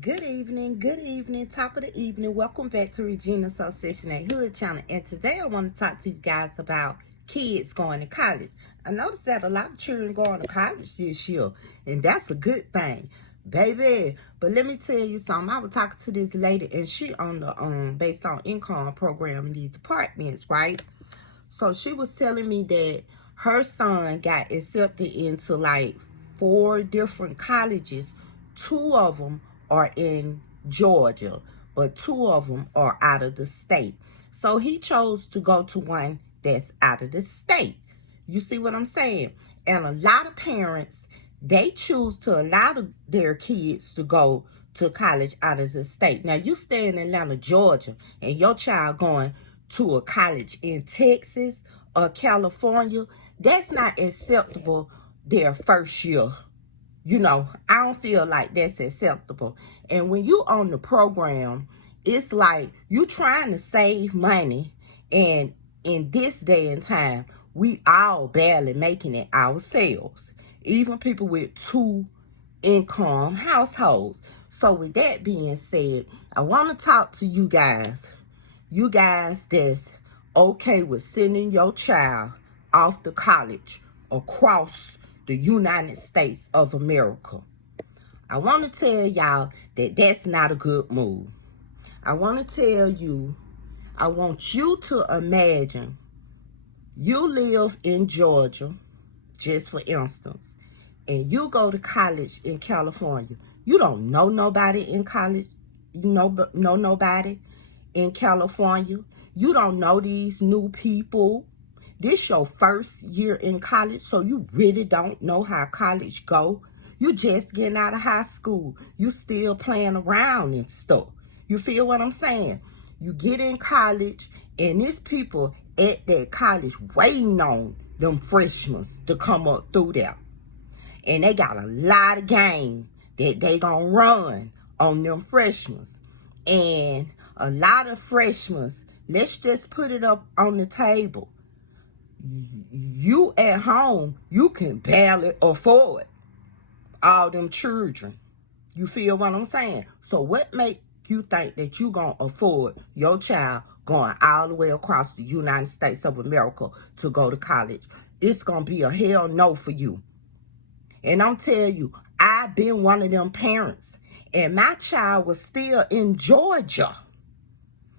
Good evening, top of the evening. Welcome back to Regina Soul Session at Hood Channel. And today I want to talk to you guys about kids going to college. I noticed that a lot of children going to college this year, and that's a good thing, baby. But let me tell you something. I was talking to this lady, and she on the based on income program in these apartments, right? So she was telling me that her son got accepted into like 4 different colleges. 2 of them are in Georgia, but 2 of them are out of the state. So he chose to go to one that's out of the state. You see what I'm saying? And a lot of parents, they choose to allow their kids to go to college out of the state. Now, you stay in Atlanta, Georgia, and your child going to a college in Texas or California, that's not acceptable their first year. I don't feel like that's acceptable. And when you on the program, it's like you trying to save money. And in this day and time, we all barely making it ourselves. Even people with 2 income households. So with that being said, I want to talk to you guys. You guys that's okay with sending your child off to college across the United States of America. I want to tell y'all that that's not a good move. I want to tell you, I want you to imagine you live in Georgia, just for instance, and you go to college in California. You don't know nobody in college. You know nobody in California. You don't know these new people. This your first year in college, so you really don't know how college go. You just getting out of high school. You still playing around and stuff. You feel what I'm saying? You get in college, and there's people at that college waiting on them freshmen to come up through there. And they got a lot of game that they gonna run on them freshmen. And a lot of freshmen, let's just put it up on the table. You at home, you can barely afford all them children. You feel what I'm saying? So what make you think that you gonna afford your child going all the way across the United States of America to go to college? It's gonna be a hell no for you. And I'm telling you, I've been one of them parents, and my child was still in Georgia.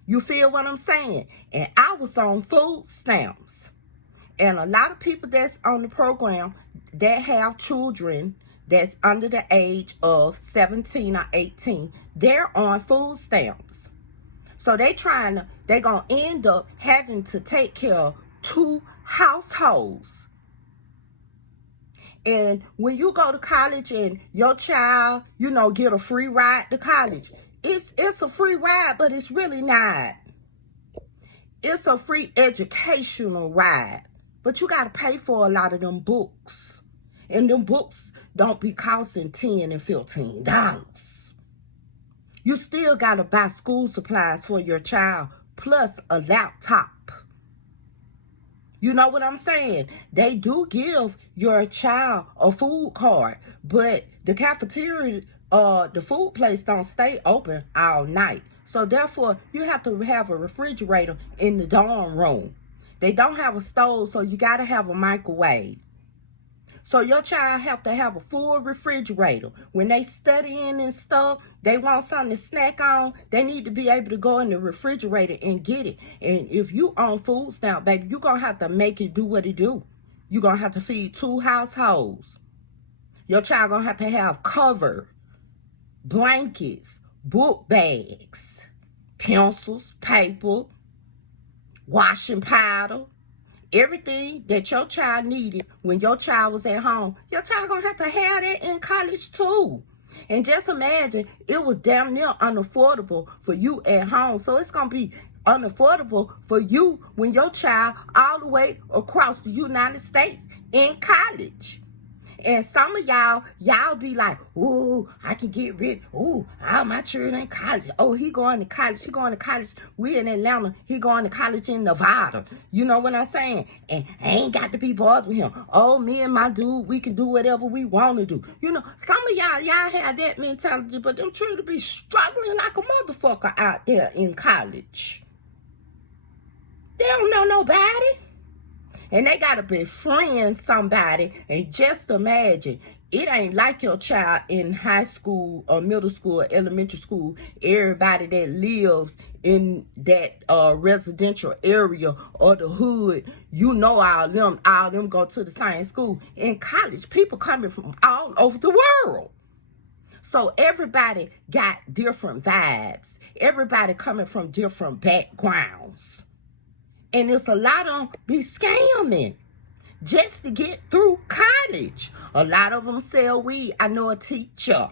You feel what I'm saying? And I was on food stamps. And a lot of people that's on the program that have children that's under the age of 17 or 18, they're on food stamps. So they're going to end up having to take care of 2 households. And when you go to college and your child, get a free ride to college, it's a free ride, but it's really not. It's a free educational ride. But you got to pay for a lot of them books. And them books don't be costing $10 and $15. You still got to buy school supplies for your child, plus a laptop. You know what I'm saying? They do give your child a food card, but the cafeteria, the food place don't stay open all night. So therefore, you have to have a refrigerator in the dorm room. They don't have a stove, so you got to have a microwave. So your child have to have a full refrigerator. When they studying and stuff, they want something to snack on, they need to be able to go in the refrigerator and get it. And if you on food stamp, baby, you're going to have to make it do what it do. You're going to have to feed 2 households. Your child going to have cover, blankets, book bags, pencils, paper, washing powder, everything that your child needed when your child was at home. Your child gonna have to have that in college too. And just imagine, it was damn near unaffordable for you at home. So it's gonna be unaffordable for you when your child all the way across the United States in college. And some of y'all be like, ooh, I can get rid. Ooh, all my children in college. Oh, he going to college. He going to college. We in Atlanta. He going to college in Nevada. You know what I'm saying? And I ain't got to be bothered with him. Oh, me and my dude, we can do whatever we want to do. You know, some of y'all have that mentality, but them children be struggling like a motherfucker out there in college. They don't know nobody. And they got to befriend somebody. And just imagine, it ain't like your child in high school or middle school or elementary school. Everybody that lives in that residential area or the hood, you know all them go to the same school. In college, people coming from all over the world. So everybody got different vibes. Everybody coming from different backgrounds. And it's a lot of them be scamming just to get through college. A lot of them sell weed. I know a teacher.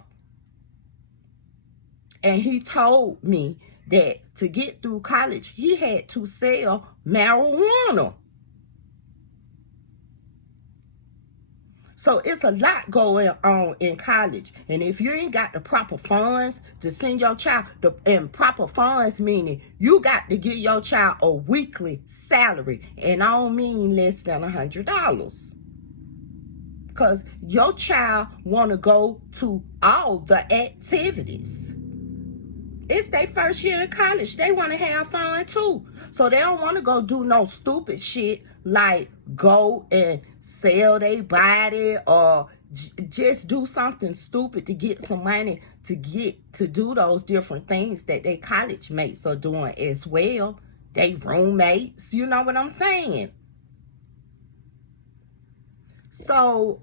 And he told me that to get through college, he had to sell marijuana. So it's a lot going on in college. And if you ain't got the proper funds to send your child, and proper funds meaning you got to give your child a weekly salary. And I don't mean less than $100. Because your child want to go to all the activities. It's their first year in college. They want to have fun too. So they don't want to go do no stupid shit like go and sell their body or just do something stupid to get some money to do those different things that their college mates are doing as well. They roommates, you know what I'm saying? So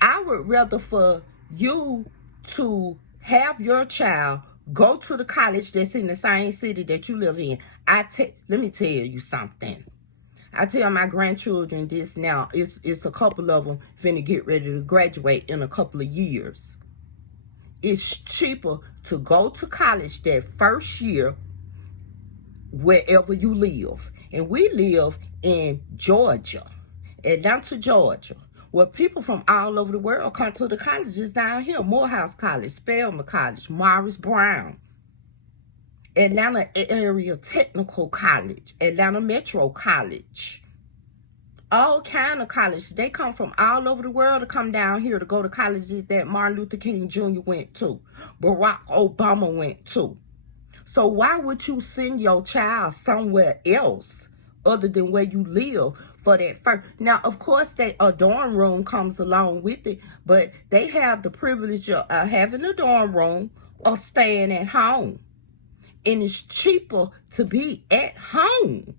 I would rather for you to have your child go to the college that's in the same city that you live in. Let me tell you something. I tell my grandchildren this now. It's a couple of them finna get ready to graduate in a couple of years. It's cheaper to go to college that first year wherever you live. And we live in Georgia, Atlanta, Georgia, where people from all over the world come to the colleges down here. Morehouse College, Spelman College, Morris Brown, Atlanta Area Technical College, Atlanta Metro College, all kind of colleges. They come from all over the world to come down here to go to colleges that Martin Luther King Jr. went to, Barack Obama went to. So why would you send your child somewhere else other than where you live for that first? Now, of course, a dorm room comes along with it, but they have the privilege of having a dorm room or staying at home. And it's cheaper to be at home.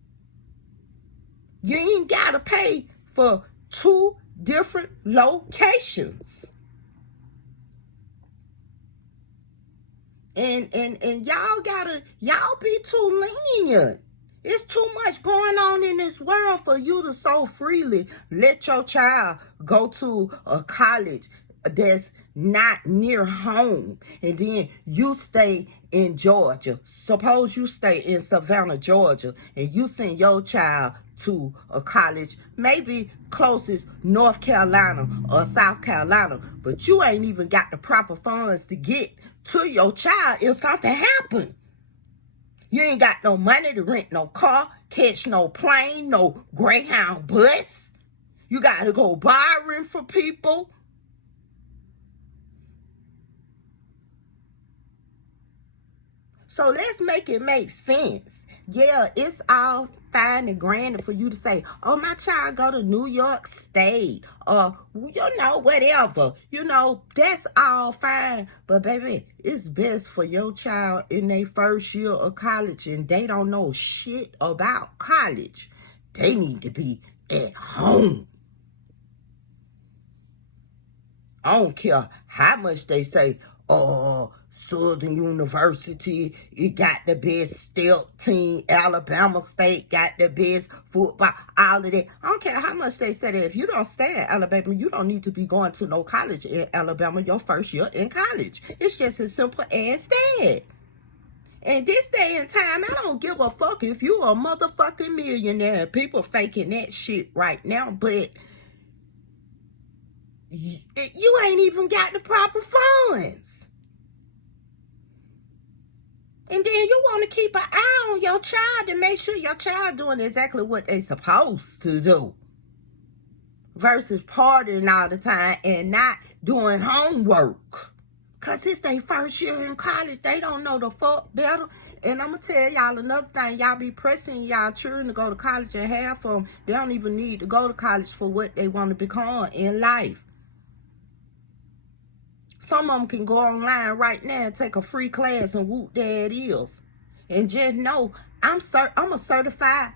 You ain't got to pay for 2 different locations. And y'all be too lenient. It's too much going on in this world for you to so freely let your child go to a college that's not near home. And then you stay in Georgia. Suppose you stay in Savannah, Georgia, and you send your child to a college, maybe closest North Carolina or South Carolina, but you ain't even got the proper funds to get to your child if something happened. You ain't got no money to rent no car, catch no plane, no Greyhound bus. You got to go borrowing for people. So let's make it make sense. Yeah, it's all fine and grand for you to say, oh, my child go to New York State or, you know, whatever. You know, that's all fine. But, baby, it's best for your child in their first year of college and they don't know shit about college. They need to be at home. I don't care how much they say, oh, Southern University, it got the best stealth team. Alabama State got the best football. All of that. I don't care how much they say that. If you don't stay at Alabama, you don't need to be going to no college in Alabama your first year in college. It's just as simple as that. And this day and time, I don't give a fuck if you a motherfucking millionaire. People faking that shit right now, but you ain't even got the proper funds. And then you want to keep an eye on your child and make sure your child doing exactly what they supposed to do. Versus partying all the time and not doing homework. Because it's their first year in college. They don't know the fuck better. And I'm going to tell y'all another thing. Y'all be pressing y'all children to go to college, and half of them, they don't even need to go to college for what they want to become in life. Some of them can go online right now and take a free class and whoop there it is. And just know, I'm a certified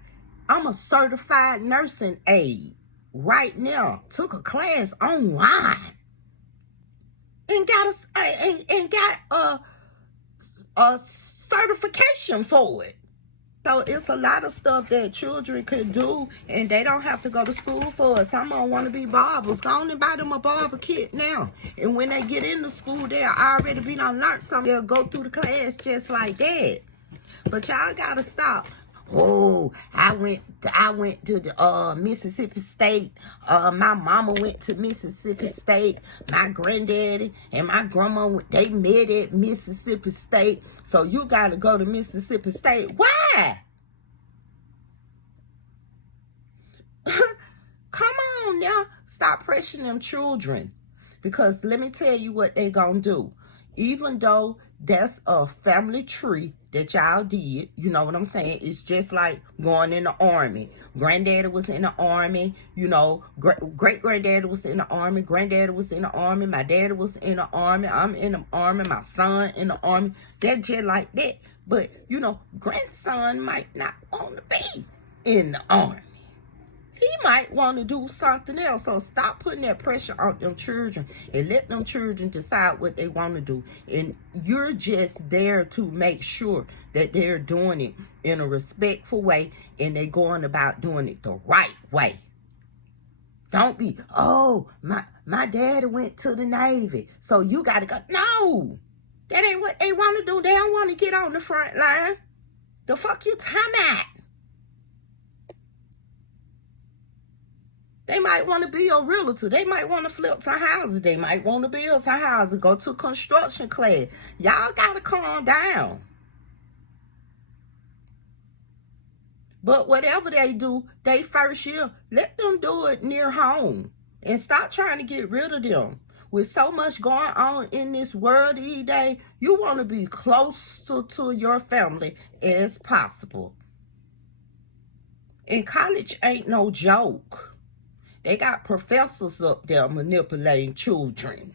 nursing aide right now. Took a class online and got a certification for it. So it's a lot of stuff that children can do, and they don't have to go to school for it. Some of them want to be barbers. Go on and buy them a barber kit now. And when they get into school, they'll already be done learned something. They'll go through the class just like that. But y'all gotta stop. Oh, I went to the Mississippi State. My mama went to Mississippi State. My granddaddy and my grandma, they met at Mississippi State. So you gotta go to Mississippi State. Why? Come on now. Stop pressuring them children. Because let me tell you what they gonna do. Even though that's a family tree that y'all did, you know what I'm saying? It's just like going in the army. Granddaddy was in the army, you know, great-granddaddy was in the army, granddaddy was in the army, my daddy was in the army, I'm in the army, my son in the army. They're just like that. But, you know, grandson might not want to be in the army. He might want to do something else. So stop putting that pressure on them children and let them children decide what they want to do. And you're just there to make sure that they're doing it in a respectful way and they're going about doing it the right way. Don't be, oh, my daddy went to the Navy, so you got to go. No, that ain't what they want to do. They don't want to get on the front line. The fuck you talking about? They might want to be a realtor. They might want to flip some houses. They might want to build some houses, go to construction class. Y'all got to calm down. But whatever they do, they first year, let them do it near home. And stop trying to get rid of them. With so much going on in this world these days, you want to be closer to your family as possible. And college ain't no joke. They got professors up there manipulating children.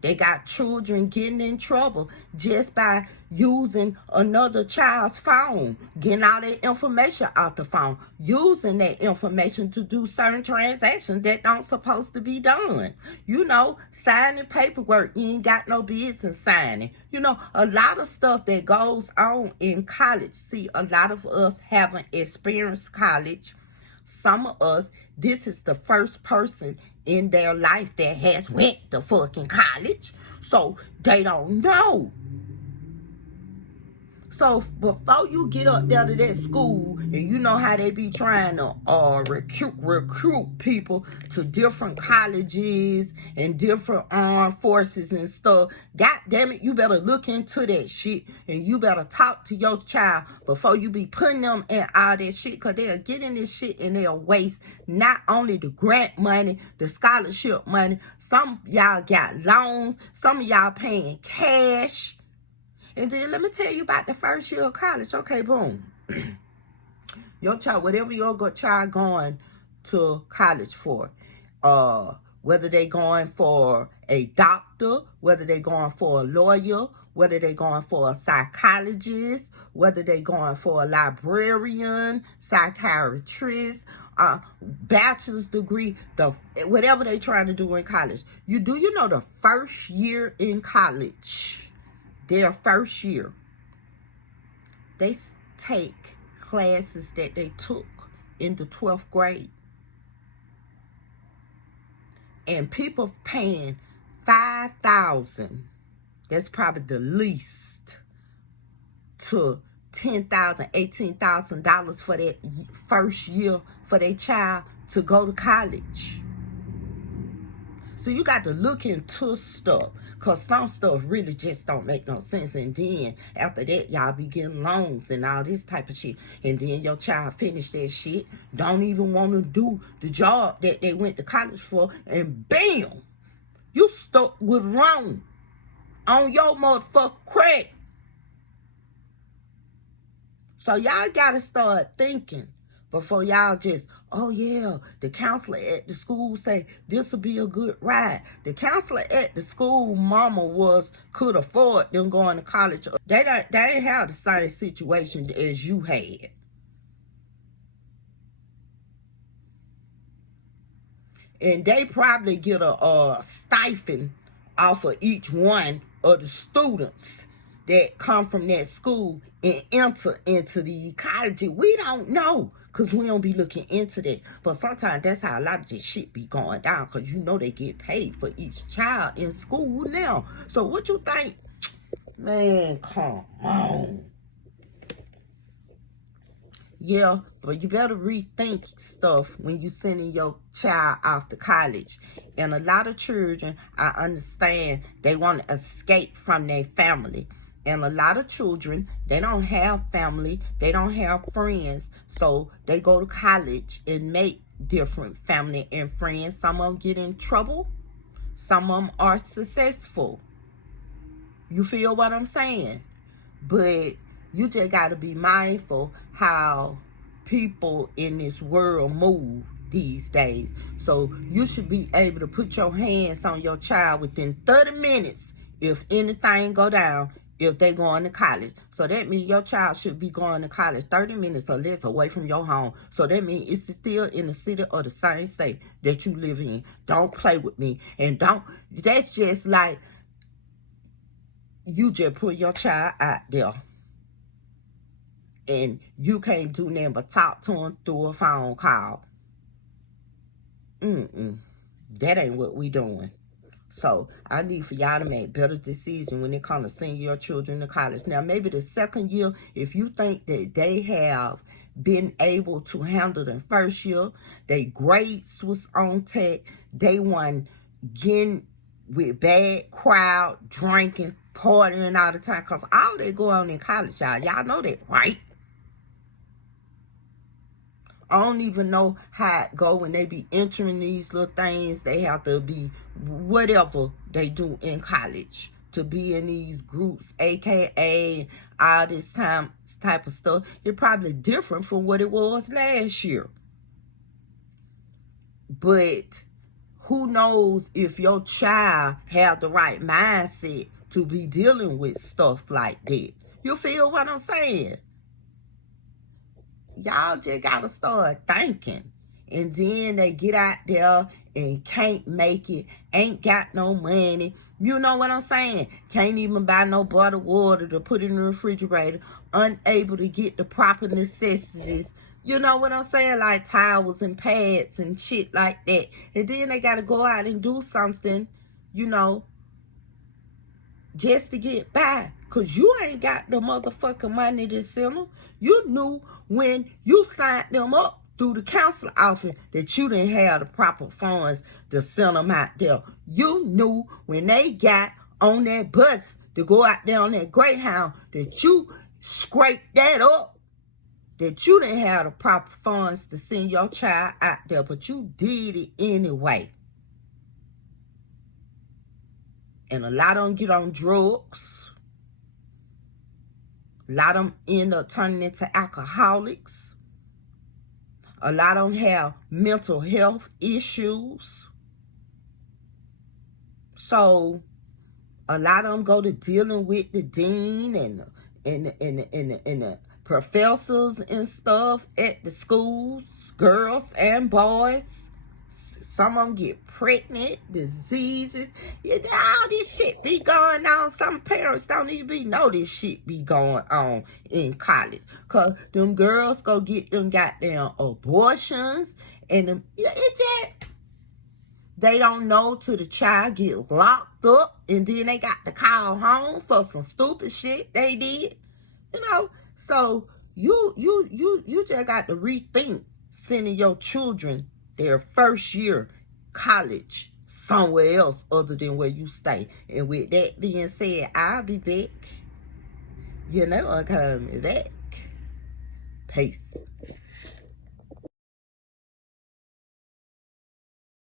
They got children getting in trouble just by using another child's phone, getting all their information out the phone, using that information to do certain transactions that don't supposed to be done. You know, signing paperwork you ain't got no business signing. You know, a lot of stuff that goes on in college. See, a lot of us haven't experienced college. Some of us, this is the first person in their life that has went to fucking college. So they don't know. So before you get up there to that school, and you know how they be trying to recruit people to different colleges and different armed forces and stuff, God damn it, you better look into that shit, and you better talk to your child before you be putting them in all that shit, because they'll get in this shit and they'll waste not only the grant money, the scholarship money. Some y'all got loans, some of y'all paying cash. And then let me tell you about the first year of college. Okay, boom. Your child, whatever your child going to college for, whether they going for a doctor, whether they going for a lawyer, whether they going for a psychologist, whether they going for a librarian, psychiatrist, bachelor's degree, whatever they trying to do in college. You know the first year in college, their first year, they take classes that they took in the 12th grade. And people paying $5,000, that's probably the least, to $10,000, $18,000 for that first year for their child to go to college. So you got to look into stuff, because some stuff really just don't make no sense. And then after that, y'all be getting loans and all this type of shit. And then your child finish that shit, don't even want to do the job that they went to college for, and bam, you stuck with wrong on your motherfucking credit. So y'all got to start thinking before y'all just, oh yeah, the counselor at the school say this will be a good ride. The counselor at the school mama could afford them going to college. They ain't have the same situation as you had. And they probably get a stipend off of each one of the students that come from that school and enter into the college. We don't know, because we don't be looking into that. But sometimes that's how a lot of this shit be going down, because you know they get paid for each child in school now. So what you think? Man, come on. Yeah, but you better rethink stuff when you sending your child off to college. And a lot of children, I understand, they want to escape from their family. And a lot of children, they don't have family, they don't have friends, so they go to college and make different family and friends. Some of them get in trouble, some of them are successful. You feel what I'm saying? But you just got to be mindful how people in this world move these days. So you should be able to put your hands on your child within 30 minutes if anything go down, if they going to college. So that means your child should be going to college 30 minutes or less away from your home. So that means it's still in the city or the same state that you live in. Don't play with me. And that's just like you just put your child out there and you can't do nothing but talk to him through a phone call. That ain't what we doing. So I need for y'all to make better decisions when it comes to sending your children to college. Now, maybe the second year, if you think that they have been able to handle the first year, their grades was on tech, they weren't getting with bad crowd, drinking, partying all the time, because all they go on in college, y'all know that, right? I don't even know how it go when they be entering these little things. They have to be whatever they do in college to be in these groups, aka all this type of stuff. It's probably different from what it was last year. But who knows if your child have the right mindset to be dealing with stuff like that. You feel what I'm saying? Y'all just gotta start thinking. And then they get out there and can't make it, ain't got no money. You know what I'm saying? Can't even buy no bottled water to put in the refrigerator, unable to get the proper necessities. You know what I'm saying? Like towels and pads and shit like that. And then they gotta go out and do something, you know, just to get by. Because you ain't got the motherfucking money to send them. You knew when you signed them up through the counselor office that you didn't have the proper funds to send them out there. You knew when they got on that bus to go out there on that Greyhound that you scraped that up, that you didn't have the proper funds to send your child out there, but you did it anyway. And a lot of them get on drugs. A lot of them end up turning into alcoholics. A lot of them have mental health issues. So a lot of them go to dealing with the dean and the professors and stuff at the schools, girls and boys. Some of them get pregnant, diseases. All this shit be going on. Some parents don't even know this shit be going on in college. Because them girls go get them goddamn abortions. And them, they don't know till the child get locked up. And then they got to call home for some stupid shit they did. You know, so you just got to rethink sending your children their first year college somewhere else other than where you stay. And with that being said, I'll be back. You know I'm coming back. Peace.